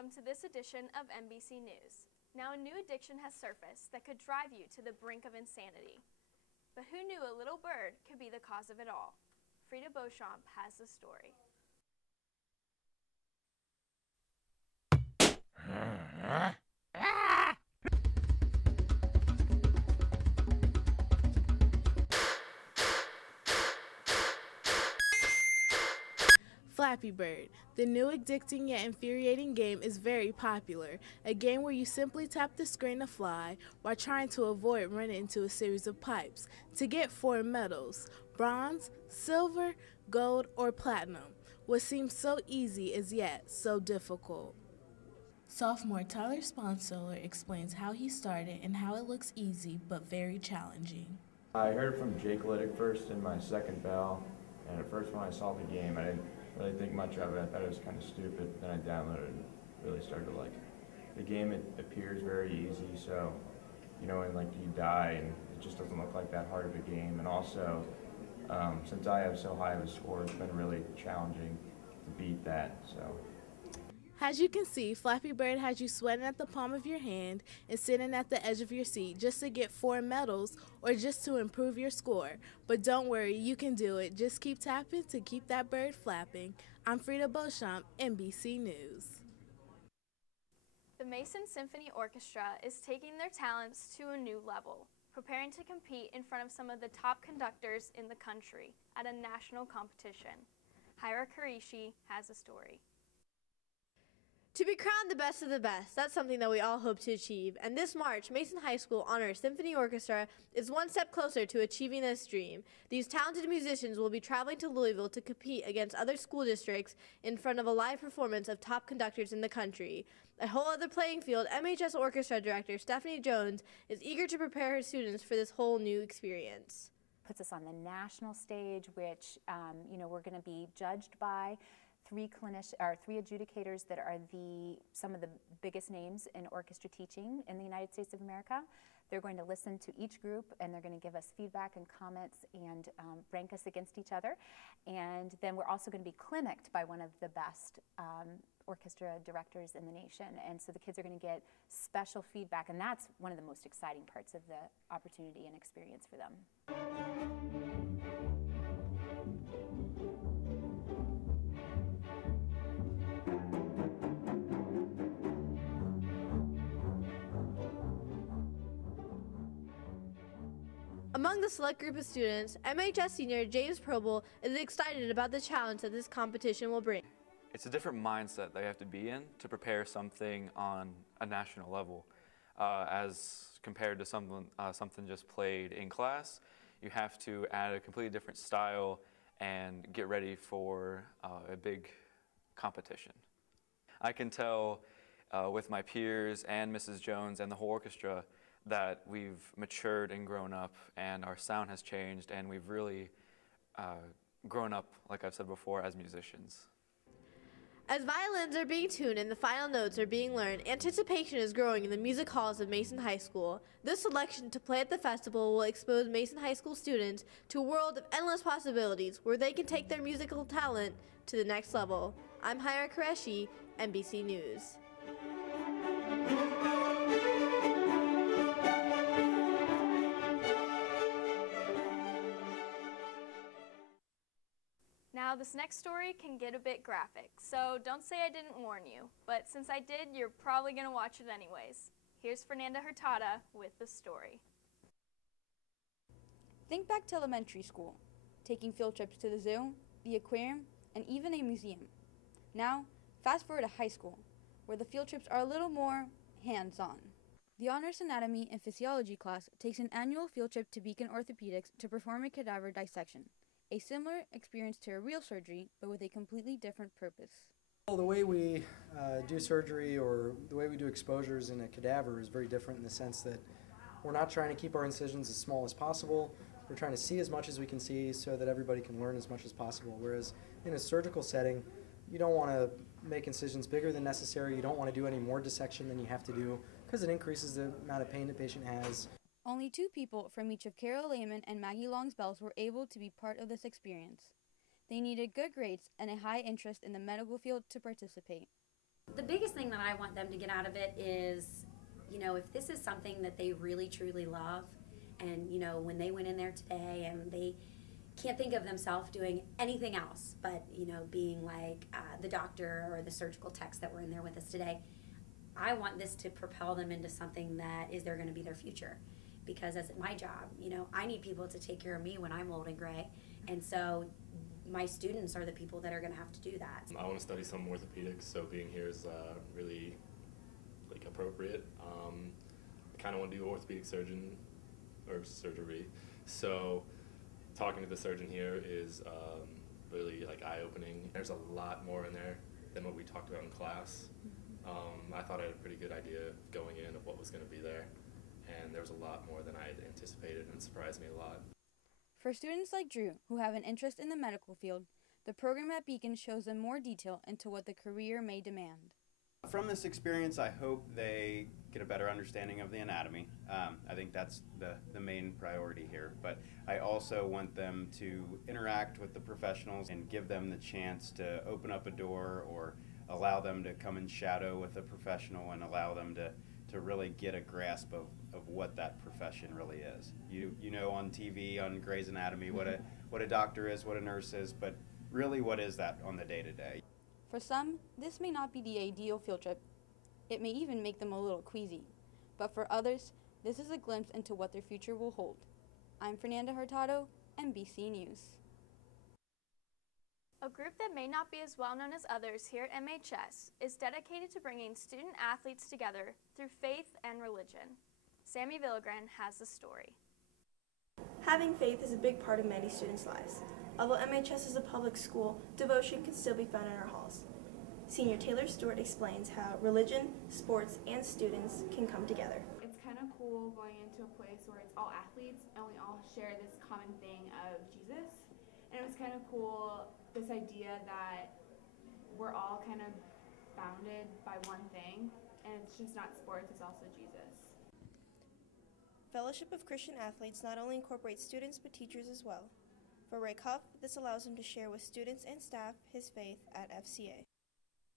welcome to this edition of MBC News. Now, a new addiction has surfaced that could drive you to the brink of insanity. But who knew a little bird could be the cause of it all? Frita Beauchamp has the story. Flappy Bird. The new addicting yet infuriating game is very popular, a game where you simply tap the screen to fly while trying to avoid running into a series of pipes to get 4 medals: bronze, silver, gold, or platinum. What seems so easy is yet so difficult. Sophomore Tyler Sponsellar explains how he started and how it looks easy but very challenging. I heard from Jake Liddick first in my second bell, and at first when I saw the game, I didn't really think much of it. I thought it was kind of stupid. Then I downloaded it and really started to like it. The game, it appears very easy, so when like you die and it just doesn't look like that hard of a game. And also, since I have so high of a score, it's been really challenging to beat that. So. As you can see, Flappy Bird has you sweating at the palm of your hand and sitting at the edge of your seat just to get 4 medals or just to improve your score. But don't worry, you can do it. Just keep tapping to keep that bird flapping. I'm Frita Beauchamp, MBC News. The Mason Symphony Orchestra is taking their talents to a new level, preparing to compete in front of some of the top conductors in the country at a national competition. Hira Qureshi has a story. To be crowned the best of the best, that's something that we all hope to achieve. And this March, Mason High School Honors Symphony Orchestra is one step closer to achieving this dream. These talented musicians will be traveling to Louisville to compete against other school districts in front of a live performance of top conductors in the country. A whole other playing field, MHS Orchestra Director Stephanie Jones is eager to prepare her students for this whole new experience. Puts us on the national stage, which we're going to be judged by 3 adjudicators that are some of the biggest names in orchestra teaching in the United States of America. They're going to listen to each group and they're going to give us feedback and comments and rank us against each other. And then we're also going to be clinicked by one of the best orchestra directors in the nation. And so the kids are going to get special feedback, and that's one of the most exciting parts of the opportunity and experience for them. Among the select group of students, MHS senior James Probel is excited about the challenge that this competition will bring. It's a different mindset that you have to be in to prepare something on a national level. As compared to something just played in class, you have to add a completely different style and get ready for a big competition. I can tell with my peers and Mrs. Jones and the whole orchestra that we've matured and grown up, and our sound has changed, and we've really grown up, like I've said before, as musicians. As violins are being tuned and the final notes are being learned, anticipation is growing in the music halls of Mason High School. This selection to play at the festival will expose Mason High School students to a world of endless possibilities where they can take their musical talent to the next level. I'm Hira Qureshi, MBC News. Now, this next story can get a bit graphic, so don't say I didn't warn you. But since I did, you're probably going to watch it anyways. Here's Fernanda Hurtada with the story. Think back to elementary school, taking field trips to the zoo, the aquarium, and even a museum. Now, fast forward to high school, where the field trips are a little more hands-on. The Honors Anatomy and Physiology class takes an annual field trip to Beacon Orthopaedics to perform a cadaver dissection. A similar experience to a real surgery, but with a completely different purpose. Well, the way we do surgery or the way we do exposures in a cadaver is very different in the sense that we're not trying to keep our incisions as small as possible. We're trying to see as much as we can see so that everybody can learn as much as possible. Whereas in a surgical setting, you don't want to make incisions bigger than necessary. You don't want to do any more dissection than you have to do because it increases the amount of pain the patient has. Only 2 people from each of Carol Lehman and Maggie Long's bells were able to be part of this experience. They needed good grades and a high interest in the medical field to participate. The biggest thing that I want them to get out of it is, you know, if this is something that they really truly love, and, you know, when they went in there today and they can't think of themselves doing anything else but, you know, being like the doctor or the surgical techs that were in there with us today, I want this to propel them into something that is they're going to be their future. Because as my job, you know, I need people to take care of me when I'm old and gray. And so my students are the people that are going to have to do that. I want to study some orthopedics, so being here is really like appropriate. I kind of want to do orthopedic surgery. So talking to the surgeon here is really like eye-opening. There's a lot more in there than what we talked about in class. I thought I had a pretty good idea going in of what was going to be there, and there was a lot more than I had anticipated, and it surprised me a lot. For students like Drew, who have an interest in the medical field, the program at Beacon shows them more detail into what the career may demand. From this experience, I hope they get a better understanding of the anatomy. I think that's the main priority here. But I also want them to interact with the professionals and give them the chance to open up a door or allow them to come and shadow with a professional and allow them to really get a grasp of what that profession really is. You know on TV, on Grey's Anatomy, what a doctor is, what a nurse is, but really what is that on the day-to-day? For some, this may not be the ideal field trip. It may even make them a little queasy. But for others, this is a glimpse into what their future will hold. I'm Fernanda Hurtado, MBC News. A group that may not be as well known as others here at MHS is dedicated to bringing student athletes together through faith and religion. Sami Villagran has the story. Having faith is a big part of many students' lives. Although MHS is a public school, devotion can still be found in our halls. Senior Taylor Stewart explains how religion, sports, and students can come together. It's kind of cool going into a place where it's all athletes and we all share this common thing of Jesus. And it was kind of cool, this idea that we're all kind of bounded by one thing, and it's just not sports, it's also Jesus. Fellowship of Christian Athletes not only incorporates students but teachers as well. For Huff, this allows him to share with students and staff his faith at FCA.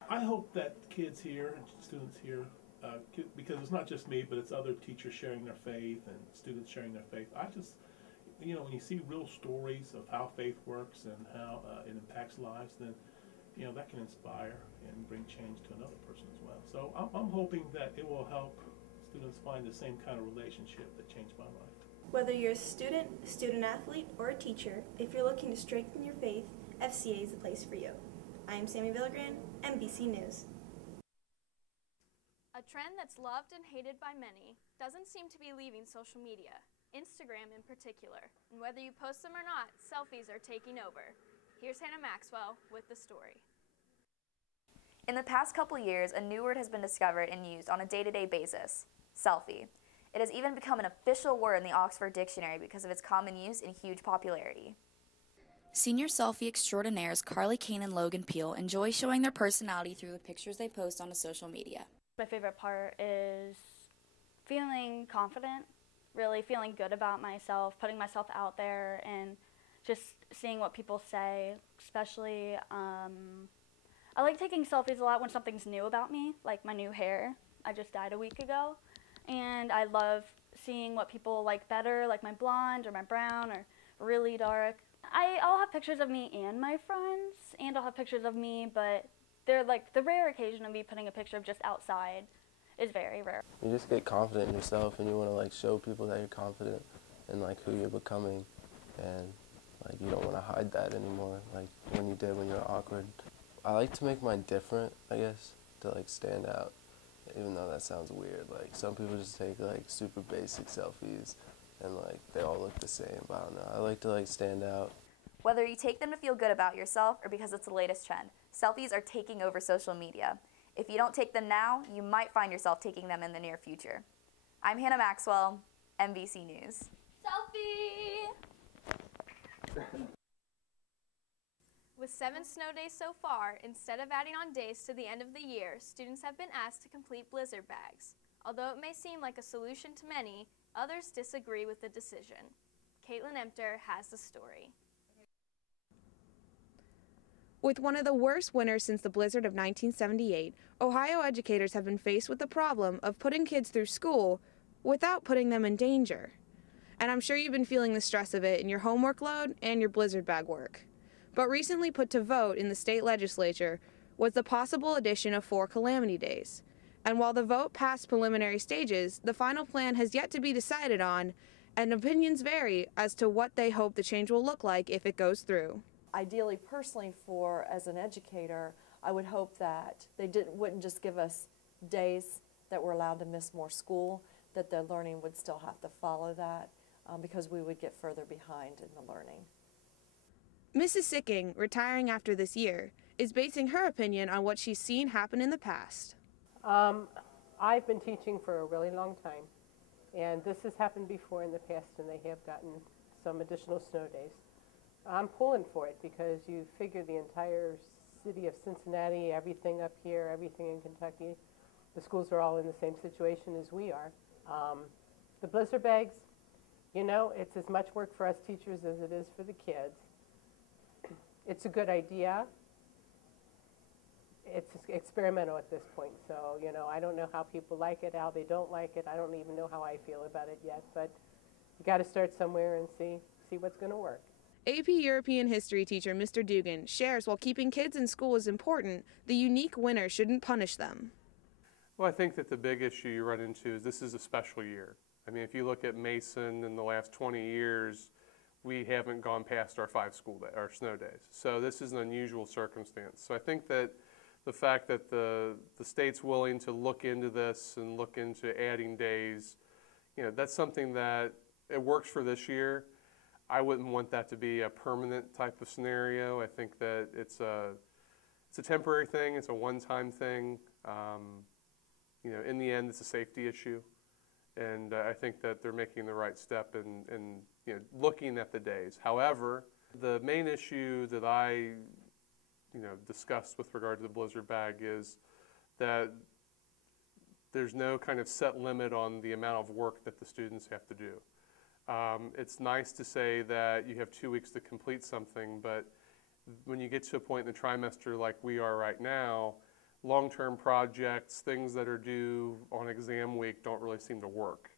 I hope that kids here, students here, because it's not just me, but it's other teachers sharing their faith and students sharing their faith. I just, you know, when you see real stories of how faith works and how it impacts lives, then, you know, that can inspire and bring change to another person as well. So I'm hoping that it will help students find the same kind of relationship that changed my life. Whether you're a student athlete, or a teacher, if you're looking to strengthen your faith, FCA is the place for you. I am Sami Villagran, MBC News. A trend that's loved and hated by many doesn't seem to be leaving social media, Instagram in particular. And whether you post them or not, selfies are taking over. Here's Hannah Maxwell with the story. In the past couple years, a new word has been discovered and used on a day-to-day basis, selfie. It has even become an official word in the Oxford Dictionary because of its common use and huge popularity. Senior Selfie Extraordinaires Carly Kane and Logan Peele enjoy showing their personality through the pictures they post on social media. My favorite part is feeling confident, really feeling good about myself, putting myself out there, and just seeing what people say, especially I like taking selfies a lot when something's new about me, like my new hair. I just dyed a week ago, and I love seeing what people like better, like my blonde or my brown or really dark. I'll have pictures of me and my friends, and I'll have pictures of me, but they're like the rare occasion of me putting a picture of just outside is very rare. You just get confident in yourself, and you want to like show people that you're confident in like who you're becoming, and like you don't want to hide that anymore, like when you did when you were awkward. I like to make mine different, I guess, to like stand out, even though that sounds weird. Like some people just take like super basic selfies and like they all look the same, but I don't know. I like to like stand out. Whether you take them to feel good about yourself or because it's the latest trend, selfies are taking over social media. If you don't take them now, you might find yourself taking them in the near future. I'm Hannah Maxwell, MBC News. Selfie! With 7 snow days so far, instead of adding on days to the end of the year, students have been asked to complete blizzard bags. Although it may seem like a solution to many, others disagree with the decision. Kaitlyn has the story. With one of the worst winters since the blizzard of 1978, Ohio educators have been faced with the problem of putting kids through school without putting them in danger. And I'm sure you've been feeling the stress of it in your homework load and your blizzard bag work. But recently put to vote in the state legislature was the possible addition of 4 calamity days. And while the vote passed preliminary stages, the final plan has yet to be decided on, and opinions vary as to what they hope the change will look like if it goes through. Ideally, personally, as an educator, I would hope that they wouldn't just give us days that we're allowed to miss more school, that the learning would still have to follow that, because we would get further behind in the learning. Mrs. Sicking, retiring after this year, is basing her opinion on what she's seen happen in the past. I've been teaching for a really long time, and this has happened before in the past, and they have gotten some additional snow days. I'm pulling for it because you figure the entire city of Cincinnati, everything up here, everything in Kentucky, the schools are all in the same situation as we are. The blizzard bags, you know, it's as much work for us teachers as it is for the kids. It's a good idea. It's experimental at this point, so, you know, I don't know how people like it, how they don't like it. I don't even know how I feel about it yet, but you got to start somewhere and see what's going to work. AP European history teacher Mr. Dugan shares while keeping kids in school is important, the unique winter shouldn't punish them. Well, I think that the big issue you run into is this is a special year. I mean, if you look at Mason in the last 20 years, we haven't gone past our 5 snow days. So this is an unusual circumstance. So I think that the fact that the state's willing to look into this and look into adding days, you know, that's something that it works for this year. I wouldn't want that to be a permanent type of scenario. I think that it's a temporary thing. It's a one-time thing. You know, in the end, it's a safety issue, and I think that they're making the right step in you know, looking at the days. However, the main issue that I discussed with regard to the blizzard bag is that there's no kind of set limit on the amount of work that the students have to do. It's nice to say that you have 2 weeks to complete something, but when you get to a point in the trimester like we are right now, long-term projects, things that are due on exam week don't really seem to work.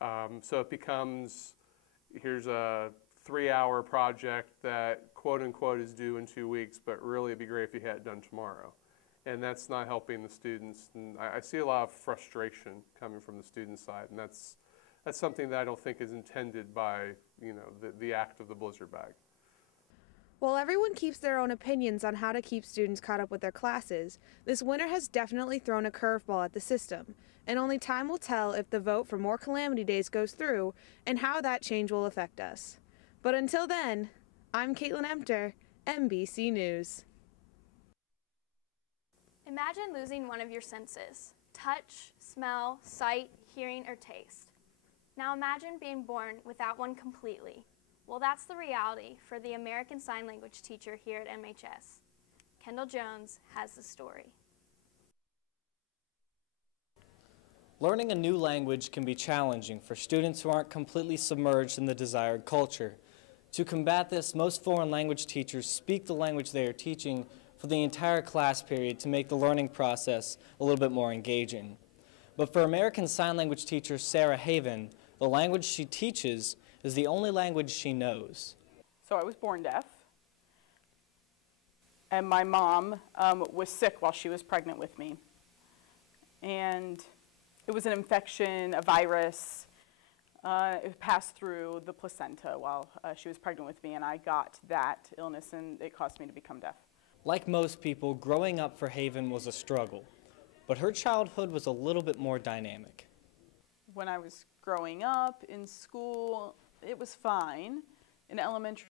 So it becomes, here's a 3-hour project that quote-unquote is due in 2 weeks, but really it'd be great if you had it done tomorrow. And that's not helping the students. And I see a lot of frustration coming from the student side, and that's something that I don't think is intended by, you know, the act of the blizzard bag. While everyone keeps their own opinions on how to keep students caught up with their classes, this winter has definitely thrown a curveball at the system, and only time will tell if the vote for more calamity days goes through and how that change will affect us. But until then, I'm Kaitlyn Emter, MBC News. Imagine losing one of your senses: touch, smell, sight, hearing, or taste. Now imagine being born without one completely. Well, that's the reality for the American Sign Language teacher here at MHS. Kendall Jones has the story. Learning a new language can be challenging for students who aren't completely submerged in the desired culture. To combat this, most foreign language teachers speak the language they are teaching for the entire class period to make the learning process a little bit more engaging. But for American Sign Language teacher Sarah Haven, the language she teaches is the only language she knows. So I was born deaf, and my mom was sick while she was pregnant with me. And it was an infection, a virus. It passed through the placenta while she was pregnant with me, and I got that illness, and it caused me to become deaf. Like most people, growing up for Haven was a struggle, but her childhood was a little bit more dynamic. When I was growing up in school, it was fine. In elementary